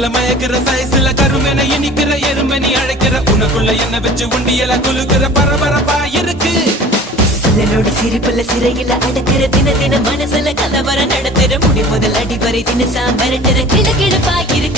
வயசுல மயக்கிற சைஸ்ல கருமென இனிக்கிற எருமணி அழைக்கிற உனக்குள்ள என்ன வச்சு உண்டியல குலுக்கிற பரபரப்பா இருக்கு சிலரோடு சிரிப்புல சிறையில அடக்கிற தின தின மனசுல கலவரம் நடத்துற முடி முதல் அடிவரை தினசா மிரட்டுற கிழக்கிழப்பா இருக்கு